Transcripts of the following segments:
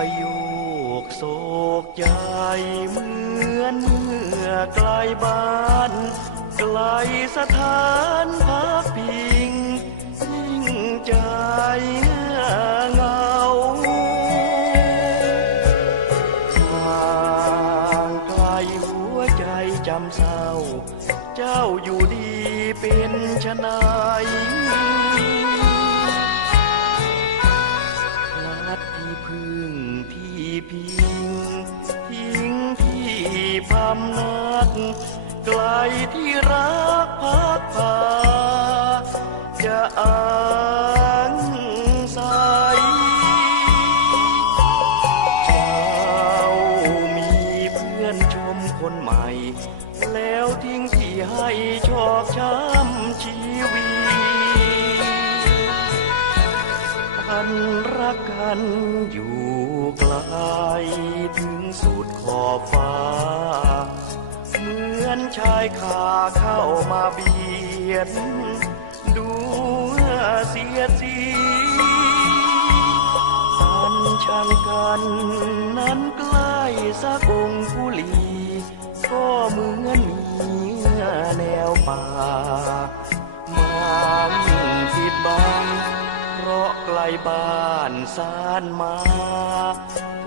ประโยคโศกใจเหมือนเมื่อไกลบ้าน ไกลสถานพักพิงยิ่งใจเงาห่างไกลหัวใจจำเศร้า เจ้าอยู่ดีเป็นชนายพลัดที่พึ่ง พิงทิ้งที่พำนักไกลที่รักพักพาจะอ้างใสเจ้ามีเพื่อนชมคนใหม่ แล้วทิ้งที่ให้ชอกช้ำชีวิตพันรักกันอยู่ ไกลถึงสุดขอบฟ้า เหมือนชายคาเข้ามาเบียด ดูเสียดสีสันช่างกันนั้นใกล้สักองค์ผู้ลี ก็เหมือนมีแนวป่ามันผิดบัง ราะไกลบ้านสานมาโท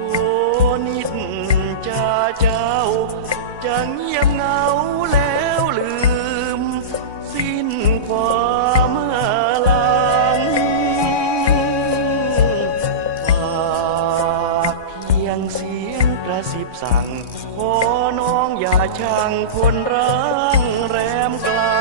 นิดจะเจ้า จะเงียบเหงาแล้วลืม สิ้นความหลังฝากเพียงเสียงกระซิบสั่ง ขอน้องอย่าช่างคนร้างแรมไกลอั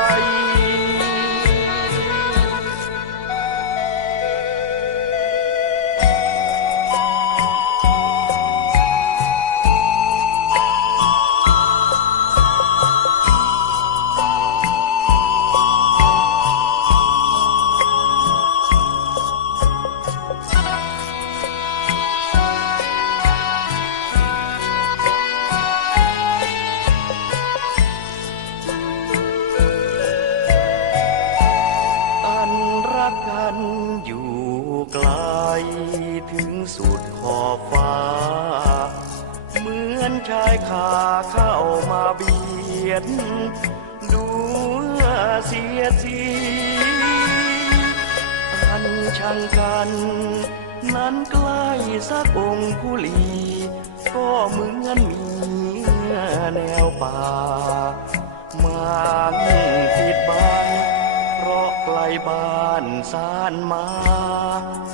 สุดขอบฟ้า เหมือนชายคาเข้ามาเบียด ดูเสียดสีอันช่างกัน นั้นใกล้สักองค์ผู้ลี ก็เหมือนมีแนวป่ามันผิด ลบ้านสานมา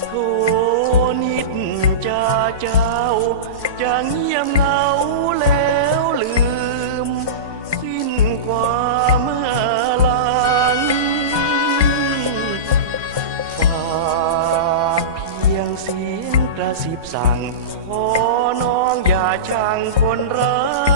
โทนิดจะเจ้าจะเงียบเงาแล้วลืม สิ้นความเมื่อลังฝากเพียงเสียงกระสิบสั่งขอน้องอย่าช่างคนรัก